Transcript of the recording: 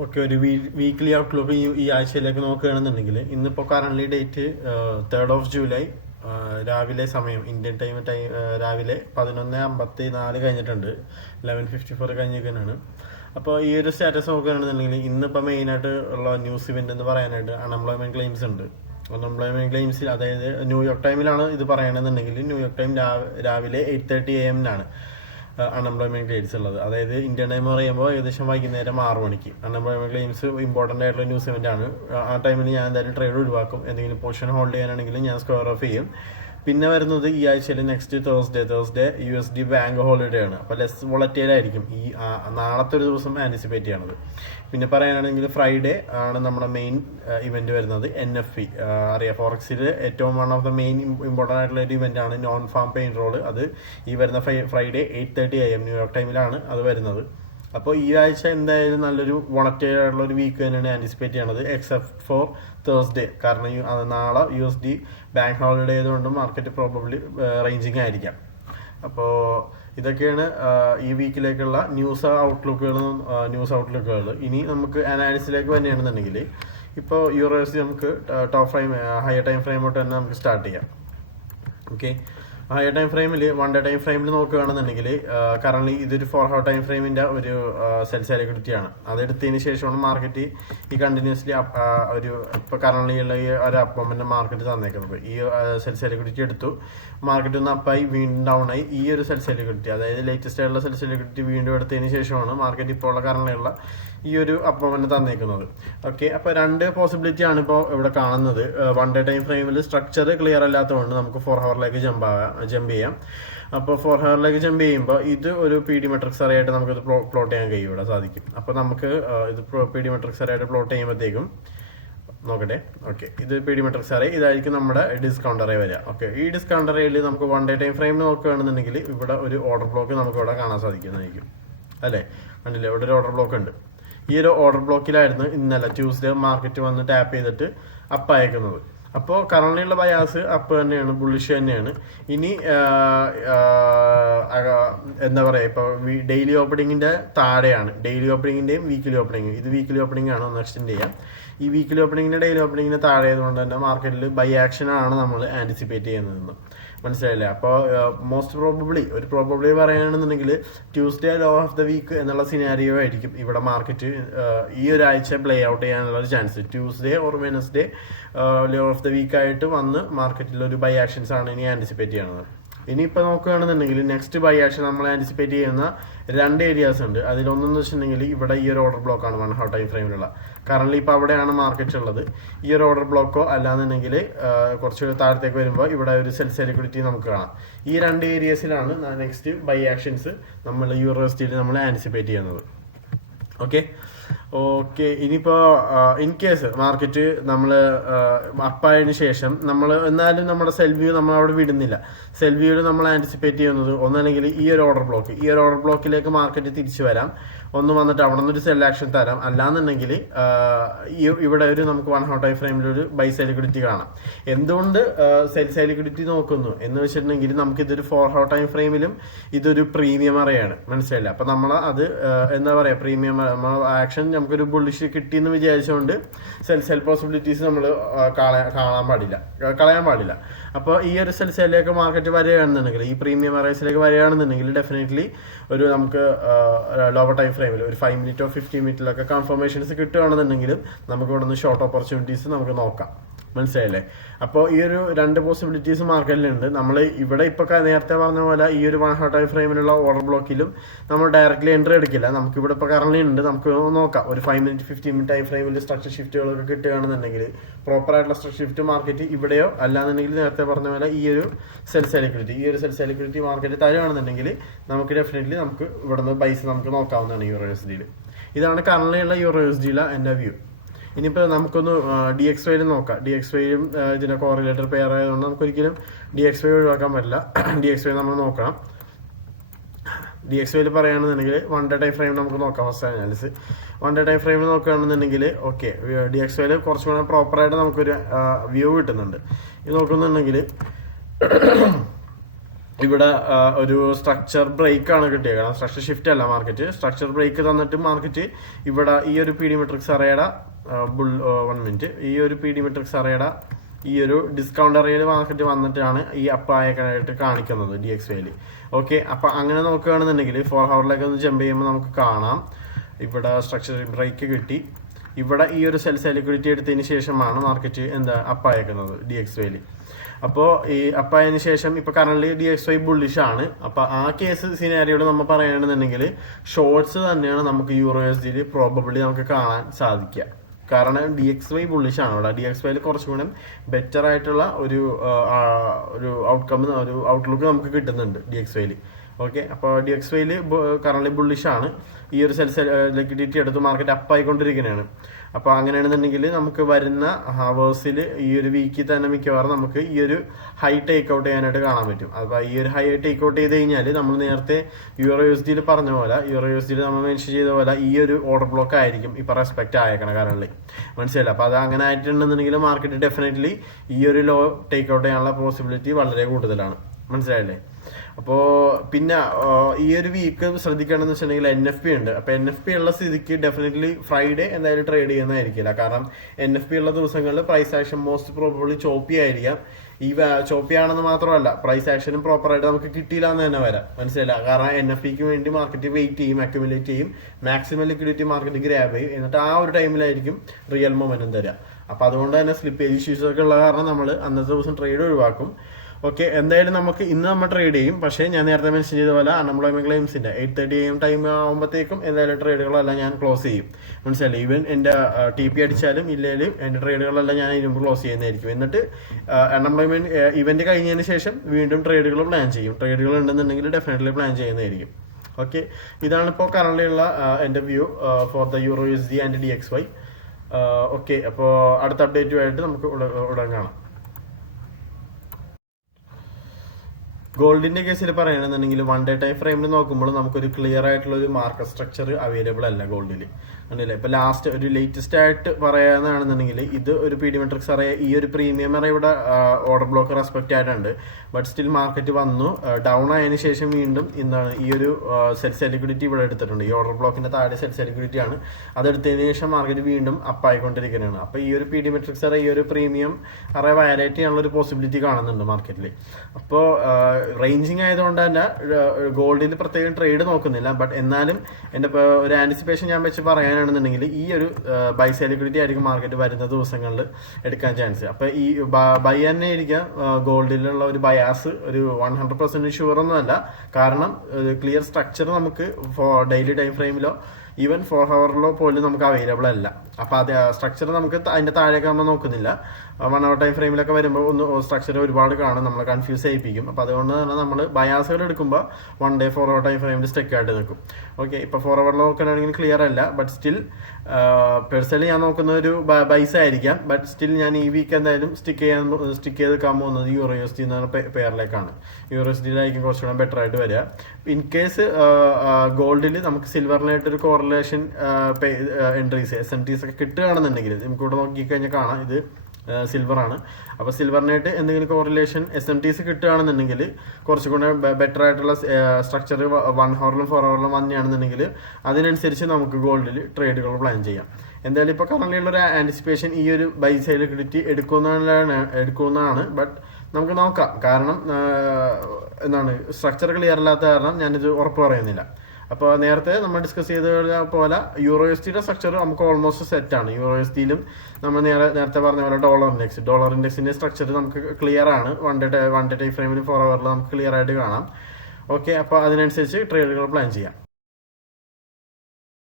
Okay, ഒരു weekly outlook ഈ ആഴ്ചയിലേക്ക് നോക്കുകയാണെന്നുണ്ടെങ്കിൽ ഇന്നിപ്പോൾ കറന്റ് ഡേറ്റ് 3rd ജൂലൈ രാവിലെ സമയം ഇന്ത്യൻ ടൈം രാവിലെ 11:54 കഴിഞ്ഞിട്ടുണ്ട്. 11:54 കഴിഞ്ഞിരിക്കുന്നതാണ്. അപ്പോൾ ഈ ഒരു സ്റ്റാറ്റസ് നോക്കുകയാണെന്നുണ്ടെങ്കിൽ ഇന്നിപ്പോൾ മെയിനായിട്ട് ഉള്ള ന്യൂസ് ഇവന്റ് എന്ന് പറയാനായിട്ട് അൺഎംപ്ലോയ്മെന്റ് ക്ലെയിംസ് ഉണ്ട്. അൺഎംപ്ലോയ്മെന്റ് ക്ലെയിംസിൽ, അതായത് ന്യൂയോർക്ക് ടൈമിലാണ് ഇത് പറയണമെന്നുണ്ടെങ്കിൽ ന്യൂയോർക്ക് ടൈം രാവിലെ 8:30 AM അൺഎംപ്ലോയ്മെന്റ് ക്ലെയിംസ് ഉള്ളത്. അതായത് ഇന്ത്യൻ ടൈം പറയുമ്പോൾ ഏകദേശം വൈകുന്നേരം 6 മണിക്ക്. അൺഎംപ്ലോയ്മെന്റ് ക്ലെയിംസ് ഇമ്പോർട്ടൻ്റ് ആയിട്ടുള്ള ന്യൂസ് ഇവന്റ് ആണ്. ആ ടൈമിൽ ഞാൻ എന്തായാലും ട്രേഡ് ഒഴിവാക്കും. എന്തെങ്കിലും പൊസിഷൻ ഹോൾഡ് ചെയ്യാനാണെങ്കിൽ ഞാൻ സ്ക്വയർ ഓഫ് ചെയ്യും. പിന്നെ വരുന്നത് ഈ ആഴ്ചയിൽ next Thursday USD bank holiday ആണ്. അപ്പോൾ ലെസ് വോളറ്റൈൽ ആയിരിക്കും ഈ നാളത്തെ ഒരു ദിവസം ആൻറ്റിസിപ്പേറ്റ് ചെയ്യണത്. പിന്നെ പറയാനാണെങ്കിൽ ഫ്രൈഡേ ആണ് നമ്മുടെ മെയിൻ ഇവന്റ് വരുന്നത്. NFP അറിയാം, ഫോറക്സിൽ ഏറ്റവും one of the main important ആയിട്ടുള്ള ഒരു ഇവന്റ് ആണ് നോൺ ഫാം പെയിൻ റോള്. അത് ഈ വരുന്ന ഫ്രൈഡേ 8:30 AM ന്യൂയോർക്ക് ടൈമിലാണ് അത് വരുന്നത്. അപ്പോൾ ഈ ആഴ്ച എന്തായാലും നല്ലൊരു വോളറ്റൈൽ ആയിട്ടുള്ള ഒരു വീക്ക് തന്നെയാണ് ആൻറ്റിസിപ്പേറ്റ് ചെയ്യണത്, എക്സെപ്റ്റ് ഫോർ തേഴ്സ്ഡേ. കാരണം നാളെ USD ബാങ്ക് ഹോളിഡേ ആയതുകൊണ്ട് മാർക്കറ്റ് പ്രോബബ്ലി റേഞ്ചിങ് ആയിരിക്കാം. അപ്പോൾ ഇതൊക്കെയാണ് ഈ വീക്കിലേക്കുള്ള ന്യൂസ് ഔട്ട്ലുക്കുകൾ. ഇനി നമുക്ക് അനാലിസിലേക്ക് തന്നെയാണെന്നുണ്ടെങ്കിൽ ഇപ്പോൾ USD നമുക്ക് ടോപ്പ് ഫ്രെയിം ഹയർ ടൈം ഫ്രെയിമോട്ട് തന്നെ നമുക്ക് സ്റ്റാർട്ട് ചെയ്യാം. ഓക്കെ, ഹയർ ടൈം ഫ്രെയിമിൽ 1 ഡേ ടൈം ഫ്രെയിമിൽ നോക്കുകയാണെന്നുണ്ടെങ്കിൽ കറന്റ് ഇതൊരു 4 hour ടൈം ഫ്രെയിമിൻ്റെ ഒരു സെൽസ് ലിക്വിഡിറ്റിയാണ്. അതെടുത്തതിന് ശേഷമാണ് മാർക്കറ്റ് ഈ കണ്ടിന്യൂസ്ലി ഒരു ഇപ്പോൾ കറന്റ്ലിയുള്ള ഈ ഒരു അപ്പോമെൻ്റ് മാർക്കറ്റ് തന്നേക്കുന്നത്. ഈ സെൽസ് ലിക്വിഡിറ്റി എടുത്തു, മാർക്കറ്റ് ഒന്ന് അപ്പായി വീണ്ടും ഡൗൺ ആയി. ഈ ഒരു സെൽസ് ലിക്വിഡിറ്റി, അതായത് ലേറ്റസ്റ്റ് ആയിട്ടുള്ള സെൽസ് ലിക്വിഡിറ്റി വീണ്ടും എടുത്തതിന് ശേഷമാണ് മാർക്കറ്റ് ഇപ്പോൾ ഉള്ള കറന്റ്ലിയുള്ള ഈ ഒരു അപ്പോമെൻ്റ് തന്നേക്കുന്നത്. ഓക്കെ, അപ്പോൾ 2 പോസിബിലിറ്റി ആണ് ഇപ്പോൾ ഇവിടെ കാണുന്നത്. 1 ഡേ ടൈം ഫ്രെയിമിൽ സ്ട്രക്ചർ ക്ലിയർ അല്ലാത്തതുകൊണ്ട് നമുക്ക് 4 hourലേക്ക് ജമ്പ് ചെയ്യാം. അപ്പോൾ 4 hourലേക്ക് ജമ്പ് ചെയ്യുമ്പോൾ ഇത് ഒരു PD മെട്രിക്സ് അറിയായിട്ട് നമുക്കിത് പ്ലോട്ട് ചെയ്യാൻ കഴിയും, ഇവിടെ സാധിക്കും. അപ്പോൾ നമുക്ക് ഇത് PD മെട്രിക്സ് അറിയായിട്ട് പ്ലോട്ട് ചെയ്യുമ്പോഴത്തേക്കും നോക്കട്ടെ. ഓക്കെ, ഇത് PD മെട്രിക്സ് അറിയാം, ഇതായിരിക്കും നമ്മുടെ ഡിസ്കൗണ്ട് അറേ വരിക. ഓക്കെ, ഈ ഡിസ്കൗണ്ട് അറേയിൽ നമുക്ക് 1 ഡേ ടൈം ഫ്രെയിമിൽ നോക്കുകയാണെന്നുണ്ടെങ്കിൽ ഇവിടെ ഒരു ഓർഡർ ബ്ലോക്ക് നമുക്ക് ഇവിടെ കാണാൻ സാധിക്കുന്നതായിരിക്കും, അല്ലേ? കണ്ടില്ലേ, ഇവിടെ ഒരു ഓർഡർ ബ്ലോക്ക് ഉണ്ട്. ഈ ഒരു ഓർഡർ ബ്ലോക്കിലായിരുന്നു ഇന്നലെ ട്യൂസ്ഡേ മാർക്കറ്റ് വന്ന് ടാപ്പ് ചെയ്തിട്ട് അപ്പ് അയക്കുന്നത്. അപ്പോൾ കറന്റിലുള്ള ബയാസ് അപ്പ് തന്നെയാണ്, ബുള്ളിഷ് തന്നെയാണ്. ഇനി എന്താ പറയുക, ഇപ്പോൾ ഡെയിലി ഓപ്പണിങ്ങിൻ്റെ താഴെയാണ്. ഡെയിലി ഓപ്പണിങ്ങിൻ്റെയും വീക്കിലി ഓപ്പണിങ്, ഇത് വീക്കിലി ഓപ്പണിംഗ് ആണ്, ഒന്ന് എക്സ്റ്റെൻഡ് ചെയ്യാം. ഈ വീക്കിലി ഓപ്പണിങ്ങിൻ്റെ ഡെയിലി ഓപ്പണിങ്ങിൻ്റെ താഴെ ആയതുകൊണ്ട് തന്നെ മാർക്കറ്റിൽ ബൈ ആക്ഷനാണ് നമ്മൾ ആൻറ്റിസിപ്പേറ്റ് ചെയ്യുന്നതെന്ന് മനസ്സിലായില്ലേ? അപ്പോൾ മോസ്റ്റ് പ്രോബബ്ലി പറയുകയാണെന്നുണ്ടെങ്കിൽ Tuesday low of the week എന്നുള്ള സിനാരിയോ ആയിരിക്കും ഇവിടെ മാർക്കറ്റ് ഈ ഒരാഴ്ച പ്ലേ ഔട്ട് ചെയ്യാനുള്ള ഒരു chance. Tuesday or Wednesday low of the week ആയിട്ട് വന്ന് മാർക്കറ്റിൽ ഒരു ബൈ ആക്ഷൻസ് ആണ് ഇനി ആൻറ്റിസിപ്പേറ്റ് ചെയ്യുന്നത്. ഇനിയിപ്പോൾ നോക്കുകയാണെന്നുണ്ടെങ്കിൽ നെക്സ്റ്റ് ബൈ ആക്ഷൻ നമ്മൾ ആൻറ്റിസിപ്പേറ്റ് ചെയ്യുന്ന 2 ഏരിയാസ് ഉണ്ട്. അതിലൊന്നെന്ന് വെച്ചിട്ടുണ്ടെങ്കിൽ ഇവിടെ ഈ ഒരു ഓർഡർ ബ്ലോക്കാണ് 1 hour ടൈം ഫ്രെയിമിലുള്ള. കറന്റ് ഇപ്പോൾ അവിടെയാണ് മാർക്കറ്റ് ഉള്ളത്. ഈ ഒരു ഓർഡർ ബ്ലോക്കോ അല്ലാന്നുണ്ടെങ്കിൽ കുറച്ച് താഴത്തേക്ക് വരുമ്പോൾ ഇവിടെ ഒരു സെൽസ് ലിക്വിഡിറ്റി നമുക്ക് കാണാം. ഈ 2 ഏരിയസിലാണ് നെക്സ്റ്റ് ബൈ ആക്ഷൻസ് നമ്മൾ USDയിൽ നമ്മൾ ആൻറ്റിസിപ്പേറ്റ് ചെയ്യുന്നത്. ഓക്കെ, ഇനിയിപ്പോൾ ഇൻ കേസ് മാർക്കറ്റ് നമ്മൾ അപ്പായതിനു ശേഷം എന്നാലും നമ്മുടെ സെൽ വ്യൂ നമ്മൾ അവിടെ വിടുന്നില്ല. സെൽ വ്യൂവിൽ നമ്മൾ ആൻറ്റിസിപ്പേറ്റ് ചെയ്യുന്നത് ഒന്നല്ലെങ്കിൽ ഈ ഒരു ഓർഡർ ബ്ലോക്കിലേക്ക് മാർക്കറ്റ് തിരിച്ചു വരാം, ഒന്ന് വന്നിട്ട് അവിടെ നിന്നൊരു സെൽ ആക്ഷൻ തരാം. അല്ലാന്നുണ്ടെങ്കിൽ ഇവിടെ ഒരു നമുക്ക് 1 hour ടൈം ഫ്രെയിമിലൊരു ബൈ സെൽ ലിക്വിഡിറ്റി കാണാം. എന്തുകൊണ്ട് സെൽ ലിക്വിഡിറ്റി നോക്കുന്നു എന്ന് വെച്ചിട്ടുണ്ടെങ്കിൽ നമുക്കിതൊരു 4 hour ടൈം ഫ്രെയിമിലും ഇതൊരു പ്രീമിയം അറിയാണ്, മനസ്സിലായില്ല? അപ്പം നമ്മൾ അത് എന്താ പറയുക, പ്രീമിയം ആക്ഷൻ നമുക്കൊരു ബുള്ളിഷ് കിട്ടിയെന്ന് വിചാരിച്ചുകൊണ്ട് സെൽ പോസിബിലിറ്റീസ് നമ്മൾ കളയാൻ പാടില്ല. അപ്പോൾ ഈ ഒരു സെല്ലിലേക്ക് മാർക്കറ്റ് വരികയാണെന്നുണ്ടെങ്കിൽ, ഈ പ്രീമിയം അറേസിലേക്ക് വരികയാണെന്നുണ്ടെങ്കിൽ ഡെഫിനറ്റ്ലി ഒരു നമുക്ക് ലോവർ ടൈം ഫ്രെയിമിൽ ഒരു 5 minute 15 minute കൺഫർമേഷൻസ് കിട്ടുകയാണെന്നുണ്ടെങ്കിലും നമുക്ക് ഇവിടെ നിന്ന് ഷോർട്ട് ഓപ്പർച്യൂണിറ്റീസ് നമുക്ക് നോക്കാം, മനസ്സിലായില്ലേ? അപ്പോൾ ഈ ഒരു 2 പോസിബിലിറ്റീസ് മാർക്കറ്റിലുണ്ട്. നമ്മൾ ഇവിടെ ഇപ്പോൾ നേരത്തെ പറഞ്ഞ പോലെ ഈ ഒരു 1 hour ടൈം ഫ്രെയിമിലുള്ള ഓർഡർ ബ്ലോക്കിലും നമ്മൾ ഡയറക്റ്റ്ലി എൻട്രി എടുക്കില്ല. നമുക്കിവിടെ ഇപ്പോൾ കറന്റ് ഉണ്ട്, നമുക്ക് നോക്കാം. ഒരു 5 minute 15 minute ടൈം ഫ്രെയിമിൽ സ്ട്രക്ചർ ഷിഫ്റ്റുകളൊക്കെ കിട്ടുകയാണെന്നുണ്ടെങ്കിൽ പ്രോപ്പറായിട്ടുള്ള സ്ട്രക്ചർ ഷിഫ്റ്റ് മാർക്കറ്റ് ഇവിടെയോ അല്ലാന്നുണ്ടെങ്കിൽ നേരത്തെ പറഞ്ഞ പോലെ ഈ ഒരു സെൽസ് ലിക്വിഡിറ്റി മാർക്കറ്റ് തരുകയാണെന്നുണ്ടെങ്കിൽ നമുക്ക് ഡെഫിനറ്റ്ലി നമുക്ക് ഇവിടുന്ന് പൈസ നമുക്ക് നോക്കാവുന്നതാണ് USDയിൽ. ഇതാണ് കറന്റിലുള്ള USDയിലെ എൻ്റെ വ്യൂ. ഇനിയിപ്പോൾ നമുക്കൊന്ന് DXYയിൽ നോക്കാം. DXYയും ഇതിൻ്റെ കോറിലേറ്റർ പെയർ ആയതുകൊണ്ട് നമുക്കൊരിക്കലും DXY ഒഴിവാക്കാൻ പറ്റില്ല. DXY നമ്മൾ നോക്കണം. DXYയിൽ പറയുകയാണെന്നുണ്ടെങ്കിൽ 1 ഡേ ടൈം ഫ്രെയിം നമുക്ക് നോക്കാം. ഫസ്റ്റ് അനാലിസിസ് 1 ഡേ ടൈം ഫ്രെയിമിൽ നോക്കുകയാണെന്നുണ്ടെങ്കിൽ ഓക്കെ, DXYയിൽ കുറച്ച് കൂടെ പ്രോപ്പറായിട്ട് നമുക്കൊരു വ്യൂ കിട്ടുന്നുണ്ട്. ഇത് നോക്കുന്നുണ്ടെങ്കിൽ ഇവിടെ ഒരു സ്ട്രക്ചർ ബ്രേക്ക് ആണ് കിട്ടിയത്. കാരണം സ്ട്രക്ചർ ഷിഫ്റ്റ് അല്ല മാർക്കറ്റ്, സ്ട്രക്ചർ ബ്രേക്ക് തന്നിട്ട് മാർക്കറ്റ് ഇവിടെ ഈ ഒരു പി ഡി മെട്രിക്സ് അറയുടെ 1 മിനിറ്റ്, ഈ ഒരു പി ഡി മെട്രിക്സ് അറയുടെ ഈ ഒരു ഡിസ്കൗണ്ട് അറിയൽ മാർക്കറ്റ് വന്നിട്ടാണ് ഈ അപ്പായിട്ട് കാണിക്കുന്നത് DXYയിൽ. ഓക്കെ, അപ്പൊ അങ്ങനെ നോക്കുകയാണെന്നുണ്ടെങ്കിൽ 4 ഹവറിലേക്ക് ഒന്ന് ജമ്പ് ചെയ്യുമ്പോൾ നമുക്ക് കാണാം ഇവിടെ സ്ട്രക്ചർ ബ്രേക്ക് കിട്ടി. ഇവിടെ ഈ ഒരു സെൽസ് ലിക്വിഡിറ്റി എടുത്തതിന് ശേഷമാണ് മാർക്കറ്റ് അപ്പായേക്കുന്നത് DXYയിൽ. അപ്പോൾ ഈ അപ്പായതിനു ശേഷം ഇപ്പൊ കറന്റ് DXY ബുള്ളിഷ് ആണ്. അപ്പൊ ആ കേസ് സിനാരിയോട് നമ്മൾ പറയുകയാണെന്നുണ്ടെങ്കിൽ ഷോർട്സ് തന്നെയാണ് നമുക്ക് EURUSD പ്രോബബ്ലി നമുക്ക് കാണാൻ സാധിക്കുക. കാരണം DXY ബുള്ളിഷ് ആണ്. ഇവിടെ DXYയിൽ കുറച്ചുകൂടെ ബെറ്റർ ആയിട്ടുള്ള ഒരു ഔട്ട്കം, ഒരു ഔട്ട്ലുക്ക് നമുക്ക് കിട്ടുന്നുണ്ട് DXYയിൽ. ഓക്കെ, അപ്പോൾ DXYയിൽ കറന്റ് ബുള്ളിഷ് ആണ്. ഈ ഒരു സെൽസ് ലിക്വിഡിറ്റി എടുത്ത് മാർക്കറ്റ് അപ്പായിക്കൊണ്ടിരിക്കുന്നതാണ്. അപ്പോൾ അങ്ങനെയാണെന്നുണ്ടെങ്കിൽ നമുക്ക് വരുന്ന ഹവേഴ്സിൽ ഈ ഒരു വീക്കിൽ തന്നെ മിക്കവാറും നമുക്ക് ഈ ഒരു ഹൈ ടേക്ക് ഔട്ട് ചെയ്യാനായിട്ട് കാണാൻ പറ്റും. അപ്പോൾ ഈ ഒരു ഹൈ ടേക്ക് ഔട്ട് ചെയ്ത് കഴിഞ്ഞാൽ നമ്മൾ നേരത്തെ EURUSD പറഞ്ഞ പോലെ, EURUSD നമ്മൾ മെൻഷൻ ചെയ്ത പോലെ ഈ ഒരു ഓർഡർ ബ്ലോക്ക് ആയിരിക്കും ഇപ്പൊ റെസ്പെക്ട് ആയേക്കണം കറന്റ്, മനസ്സിലായില്ല. അപ്പോൾ അത് അങ്ങനെ ആയിട്ടുണ്ടെന്നുണ്ടെങ്കിൽ മാർക്കറ്റ് ഡെഫിനറ്റ്ലി ഈ ഒരു ലോ ടേക്ക് ഔട്ട് ചെയ്യാനുള്ള പോസിബിലിറ്റി വളരെ കൂടുതലാണ്, മനസ്സിലായില്ലേ. അപ്പോൾ പിന്നെ ഈ ഒരു വീക്ക് ശ്രദ്ധിക്കണമെന്ന് വെച്ചിട്ടുണ്ടെങ്കിൽ NFP ഉണ്ട്. അപ്പോൾ NFP ഉള്ള സ്ഥിതിക്ക് ഡെഫിനറ്റ്ലി ഫ്രൈഡേ എന്തായാലും ട്രേഡ് ചെയ്യുന്നതായിരിക്കില്ല. കാരണം NFP ഉള്ള ദിവസങ്ങളിൽ price action most probably choppy ആയിരിക്കാം. ഈ ചോപ്പി ആണെന്ന് മാത്രമല്ല, പ്രൈസ് ആക്ഷനും പ്രോപ്പറായിട്ട് നമുക്ക് കിട്ടിയില്ല എന്ന് തന്നെ വരാം, മനസ്സിലായില്ല. കാരണം NFPക്ക് വേണ്ടി മാർക്കറ്റ് വെയിറ്റ് ചെയ്യും, അക്യുമുലേറ്റ് ചെയ്യും, മാക്സിമം ലിക്വിഡിറ്റി മാർക്കറ്റ് ഗ്രാബ് ചെയ്യും. എന്നിട്ട് ആ ഒരു ടൈമിലായിരിക്കും റിയൽ മൊമെന്റം തരിക. അപ്പോൾ അതുകൊണ്ട് തന്നെ സ്ലിപ്പേജ് ഇഷ്യൂസ് ഒക്കെ ഉള്ള കാരണം നമ്മൾ അന്നത്തെ ദിവസം ട്രേഡ് ഒഴിവാക്കും. ഓക്കെ, എന്തായാലും നമുക്ക് ഇന്ന് നമ്മൾ ട്രേഡ് ചെയ്യും. പക്ഷേ ഞാൻ നേരത്തെ മെൻഷൻ ചെയ്ത പോലെ അൺഎംപ്ലോയ്മെന്റ് ക്ലെയിംസിന്റെ 8:30 AM ടൈം ആകുമ്പോഴത്തേക്കും എന്തായാലും ട്രേഡുകളെല്ലാം ഞാൻ ക്ലോസ് ചെയ്യും, മനസ്സിലായി. ഈവൻ എൻ്റെ TP അടിച്ചാലും ഇല്ലെങ്കിലും എൻ്റെ ട്രേഡുകളെല്ലാം ഞാൻ ഇതിന് ക്ലോസ് ചെയ്യുന്നതായിരിക്കും. എന്നിട്ട് അൺഎംപ്ലോയ്മെന്റ് ഇവന്റ് കഴിഞ്ഞതിന് ശേഷം വീണ്ടും ട്രേഡുകൾ പ്ലാൻ ചെയ്യും. ട്രേഡുകൾ ഉണ്ടെന്നുണ്ടെങ്കിൽ ഡെഫിനറ്റ്ലി പ്ലാൻ ചെയ്യുന്നതായിരിക്കും. ഓക്കെ, ഇതാണിപ്പോൾ കറന്റ് ഉള്ള എൻ്റെ view for the EURUSD and DXY. Okay, അപ്പോൾ അടുത്ത അപ്ഡേറ്റുമായിട്ട് നമുക്ക് ഉടൻ കാണാം. ഗോൾഡിന്റെ കേസിൽ പറയുകയാണെന്നുണ്ടെങ്കിൽ 1 ഡേ ടൈം ഫ്രെയിമിൽ നോക്കുമ്പോൾ നമുക്കൊരു ക്ലിയർ ആയിട്ടുള്ള ഒരു മാർക്കറ്റ് സ്ട്രക്ചർ അവൈലബിൾ അല്ല ഗോൾഡിൽ, കണ്ടില്ലേ. ഇപ്പൊ ഒരു ലേറ്റസ്റ്റ് ആയിട്ട് പറയാനാണെന്നുണ്ടെങ്കിൽ ഇത് ഒരു PD മെട്രിക്സ് അറേ, ഈ ഒരു പ്രീമിയം അറേ ഇവിടെ ഓർഡർ ബ്ലോക്ക് റെസ്പെക്ട് ആയിട്ടുണ്ട്. ബട്ട് സ്റ്റിൽ മാർക്കറ്റ് വന്നു ഡൗൺ ആയതിനു ശേഷം വീണ്ടും ഈ ഒരു സെൽസ് ലിക്വിഡിറ്റി ഇവിടെ എടുത്തിട്ടുണ്ട്. ഈ ഓർഡർ ബ്ലോക്കിന്റെ താഴെ സെൽസ് ലിക്വിഡിറ്റി ആണ്. അതെടുത്തതിന് ശേഷം മാർക്കറ്റ് വീണ്ടും അപ്പായിക്കൊണ്ടിരിക്കുന്നതാണ്. അപ്പൊ ഈ ഒരു PD മെട്രിക്സ് അറേ, ഈ ഒരു പ്രീമിയം അറേ വയലേറ്റ് ചെയ്യാനുള്ള ഒരു പോസിബിലിറ്റി കാണുന്നുണ്ട് മാർക്കറ്റിൽ. അപ്പോൾ റേഞ്ചിങ് ആയതുകൊണ്ട് തന്നെ ഗോൾഡിൽ പ്രത്യേകം ട്രേഡ് നോക്കുന്നില്ല. ബട്ട് എന്നാലും എൻ്റെ ഒരു ആന്റിസിപ്പേഷൻ ഞാൻ വെച്ച് പറയാനാണെന്നുണ്ടെങ്കിൽ ഈ ഒരു ബൈ സൈഡ് ലിക്വിഡിറ്റി ആയിരിക്കും മാർക്കറ്റ് വരുന്ന ദിവസങ്ങളിൽ എടുക്കാൻ ചാൻസ്. അപ്പൊ ഈ ബൈ തന്നെ ആയിരിക്കാം ഗോൾഡിലുള്ള ഒരു ബയാസ് ഒരു 100% ഷുവർ ഒന്നുമല്ല. കാരണം ക്ലിയർ സ്ട്രക്ചർ നമുക്ക് ഡെയിലി ടൈം ഫ്രെയിമിലോ ഈവൻ 4 ഹവറിലോ പോലും നമുക്ക് അവൈലബിൾ അല്ല. അപ്പൊ അത് സ്ട്രക്ചർ നമുക്ക് അതിന്റെ താഴേക്ക് നമ്മൾ നോക്കുന്നില്ല. 1 ഹവർ ടൈം ഫ്രെയിമിലൊക്കെ വരുമ്പോൾ ഒന്ന് സ്ട്രക്ചർ ഒരുപാട് കാണും, നമ്മളെ കൺഫ്യൂസ് ചെയ്യിപ്പിക്കും. അപ്പൊ അതുകൊണ്ട് തന്നെ നമ്മൾ ബയാസുകൾ എടുക്കുമ്പോൾ 1 ഡേ 4 ഹവർ ടൈം ഫ്രെയിമിൽ സ്റ്റെക്ക് ആയിട്ട് നിൽക്കും. ഓക്കെ, ഇപ്പൊ 4 ഹവറിൽ നോക്കുകയാണെങ്കിൽ ക്ലിയർ അല്ല. ബട്ട് സ്റ്റിൽ പേഴ്സണലി ഞാൻ നോക്കുന്ന ഒരു ബൈസ് ആയിരിക്കാം. ബട്ട് സ്റ്റിൽ ഞാൻ ഈ വീക്ക് എന്തായാലും സ്റ്റിക്ക് ചെയ്ത് നിൽക്കാൻ പോകുന്നത് EURUSD എന്ന പേരിലേക്കാണ്. EURUSDയിലായിരിക്കും കുറച്ചുകൂടെ ബെറ്റർ ആയിട്ട് വരിക. ഇൻ കേസ് ഗോൾഡിൽ നമുക്ക് സിൽവറിനായിട്ടൊരു കോറിലേഷൻ എൻട്രീസ് SMTs ഒക്കെ കിട്ടുകയാണെന്നുണ്ടെങ്കിൽ നമുക്ക് ഇവിടെ നോക്കിക്കഴിഞ്ഞാൽ കാണാം ഇത് സിൽവർ ആണ്. അപ്പോൾ സിൽവറിനായിട്ട് എന്തെങ്കിലും കോറിലേഷൻ SMTs കിട്ടുകയാണെന്നുണ്ടെങ്കിൽ കുറച്ചുകൂടെ ബെറ്റർ ആയിട്ടുള്ള സ്ട്രക്ചർ 1 ഹവറിലും 4 ഹവറിലും വന്നെയാണെന്നുണ്ടെങ്കിൽ അതിനനുസരിച്ച് നമുക്ക് ഗോൾഡിൽ ട്രേഡുകൾ പ്ലാൻ ചെയ്യാം. എന്തായാലും ഇപ്പോൾ കറന്റ് ഉള്ള ഒരു ആന്റിസിപ്പേഷൻ ഈ ഒരു ബൈ സൈഡ് ലിക്വിഡിറ്റി എടുക്കുന്നതാണ്. ബട്ട് നമുക്ക് നോക്കാം. കാരണം സ്ട്രക്ചർ ക്ലിയർ അല്ലാത്ത കാരണം ഞാനിത് ഉറപ്പ് പറയുന്നില്ല. അപ്പോൾ നേരത്തെ നമ്മൾ ഡിസ്കസ് ചെയ്ത പോലെ EURUSDയുടെ സ്ട്രക്ചർ നമുക്ക് ഓൾമോസ്റ്റ് സെറ്റ് ആണ്. EURUSDയിലും നമ്മൾ നേരത്തെ പറഞ്ഞ പോലെ ഡോളർ ഇൻഡെക്സിന്റെ സ്ട്രക്ചർ നമുക്ക് ക്ലിയർ ആണ്. 1 ഡേ ടൈം ഫ്രെയിമിൽ 4 ഹവറിൽ നമുക്ക് ക്ലിയർ ആയിട്ട് കാണാം. ഓക്കെ, അപ്പോൾ അതിനനുസരിച്ച് ട്രേഡുകൾ പ്ലാൻ ചെയ്യാം.